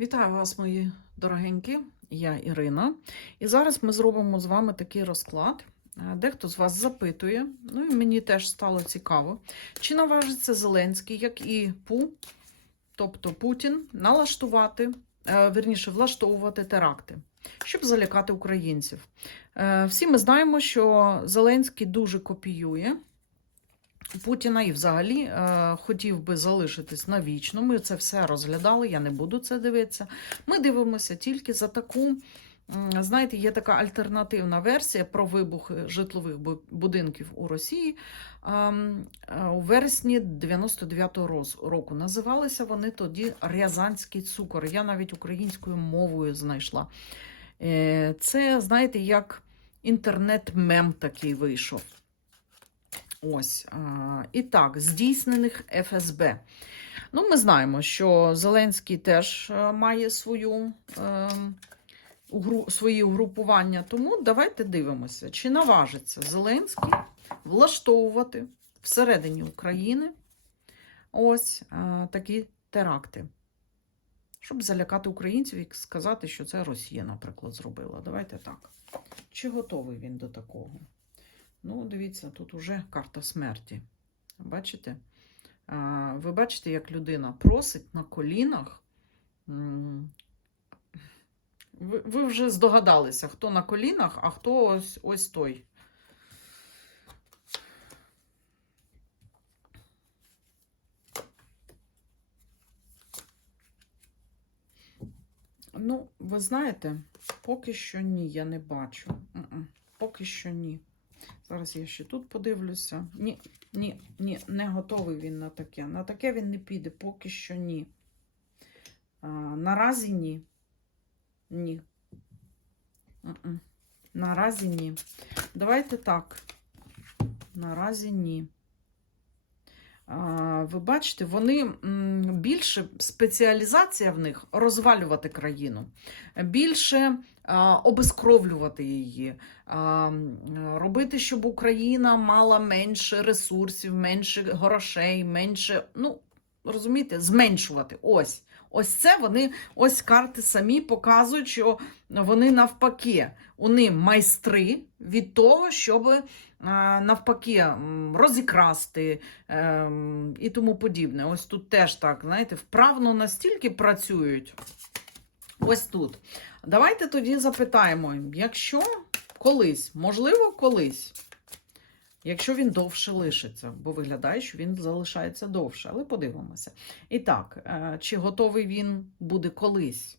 Вітаю вас, мої дорогенькі. Я Ірина. І зараз ми зробимо з вами такий розклад. Е, Дехто з вас запитує, ну і мені теж стало цікаво, чи наважиться Зеленський, як і Пу, тобто Путін, налаштувати, е, верніше, влаштовувати теракти, щоб залякати українців. Е, Всі ми знаємо, що Зеленський дуже копіює. Путіна і взагалі е, хотів би залишитись навічно. Ми це все розглядали, я не буду це дивитися. Ми дивимося тільки за таку. Знаєте, є така альтернативна версія про вибух житлових будинків у Росії ем, е, у вересні 99-го року. Називалися вони тоді Рязанський цукор. Я навіть українською мовою знайшла. Е, Це, знаєте, як інтернет-мем такий вийшов. Ось. а, І так, здійснених ФСБ. Ну, ми знаємо, що Зеленський теж е, має свою, е, свої угрупування. Тому давайте дивимося, чи наважиться Зеленський влаштовувати всередині України ось е, такі теракти. Щоб залякати українців і сказати, що це Росія, наприклад, зробила. Давайте так. Чи готовий він до такого? Ну, дивіться, тут уже карта смерті. Бачите? Ви бачите, як людина просить на колінах. Ви, ви вже здогадалися, хто на колінах, а хто ось, ось той. Ну, ви знаєте, поки що ні, я не бачу. Поки що ні. Зараз я ще тут подивлюся. Ні, ні, ні, не готовий він на таке. На таке він не піде, поки що ні. А, наразі ні. Ні. А -а. Наразі ні. Давайте так. Наразі ні. Ви бачите, вони більше спеціалізація в них розвалювати країну, більше обезкровлювати її, робити, щоб Україна мала менше ресурсів, менше грошей, менше, ну, розумієте, зменшувати. Ось. Ось це вони, ось карти самі показують, що вони навпаки, вони майстри від того, щоб навпаки розікрасти ем, і тому подібне. Ось тут теж так, знаєте, вправно настільки працюють. Ось тут. Давайте тоді запитаємо, якщо колись, можливо, колись, якщо він довше лишиться, бо виглядає, що він залишається довше, але подивимося. І так, е, чи готовий він буде колись?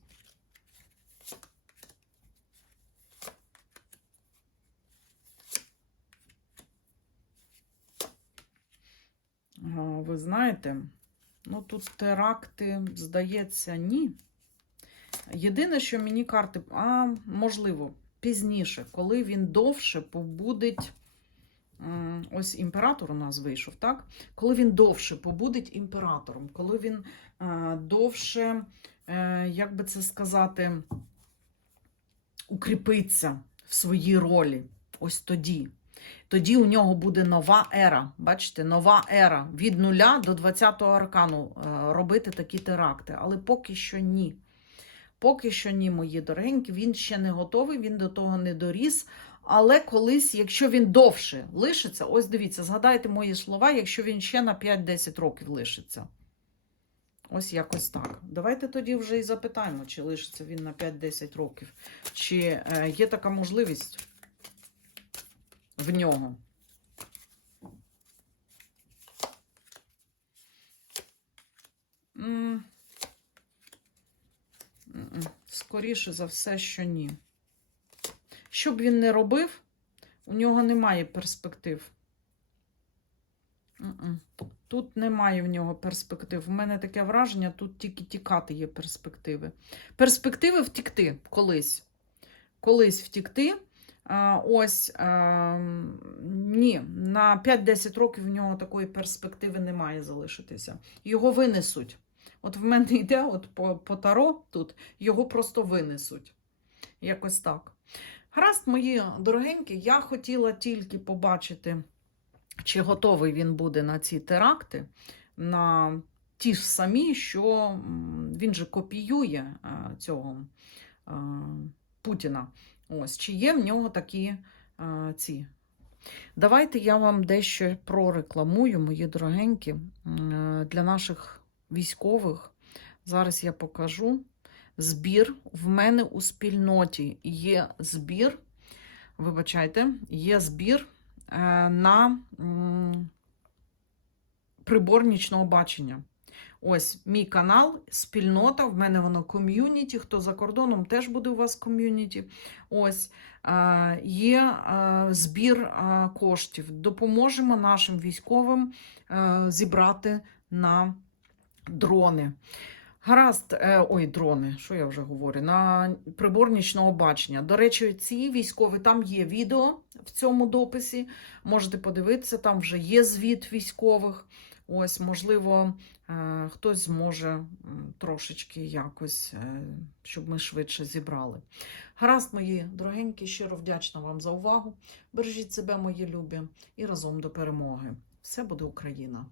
Ви знаєте, ну тут теракти, здається, ні. Єдине, що мені карти, а можливо, пізніше, коли він довше побудить. Ось імператор у нас вийшов, так? Коли він довше побудить імператором, коли він е, довше, е, як би це сказати, укріпиться в своїй ролі. Ось тоді. Тоді у нього буде нова ера. Бачите, нова ера від нуля до 20-го аркану е, робити такі теракти. Але поки що ні. Поки що ні, мої дорогенькі, він ще не готовий, він до того не доріс. Але колись, якщо він довше лишиться, ось дивіться, згадайте мої слова, якщо він ще на 5-10 років лишиться. Ось якось так. Давайте тоді вже і запитаємо, чи лишиться він на 5-10 років, чи е, є така можливість в нього. Скоріше за все, що ні. Що б він не робив, у нього немає перспектив. Тут немає в нього перспектив. У мене таке враження, тут тільки тікати є перспективи. Перспективи втікти колись. Колись втікти. Ось ні, на 5-10 років в нього такої перспективи немає залишитися. Його винесуть. От в мене йде от по, по таро тут, його просто винесуть. Якось так. Гаразд, мої дорогенькі, я хотіла тільки побачити, чи готовий він буде на ці теракти, на ті ж самі, що він же копіює е, цього е, Путіна. Ось, чи є в нього такі е, ці. Давайте я вам дещо прорекламую, мої дорогенькі, для наших військових. Зараз я покажу збір. В мене у спільноті є збір. Вибачайте, є збір е, на прибор нічного бачення. Ось мій канал, спільнота, в мене воно ком'юніті. Хто за кордоном, теж буде у вас ком'юніті. Ось е, є е, збір коштів. Допоможемо нашим військовим зібрати на дрони. Гаразд, е, ой, дрони, що я вже говорю, на прибор нічного бачення. До речі, ці військові, там є відео в цьому дописі. Можете подивитися, там вже є звіт військових. Ось, можливо, е, хтось зможе трошечки якось, е, щоб ми швидше зібрали. Гаразд, мої дорогенькі, щиро вдячна вам за увагу. Бережіть себе, мої любі, і разом до перемоги. Все буде Україна!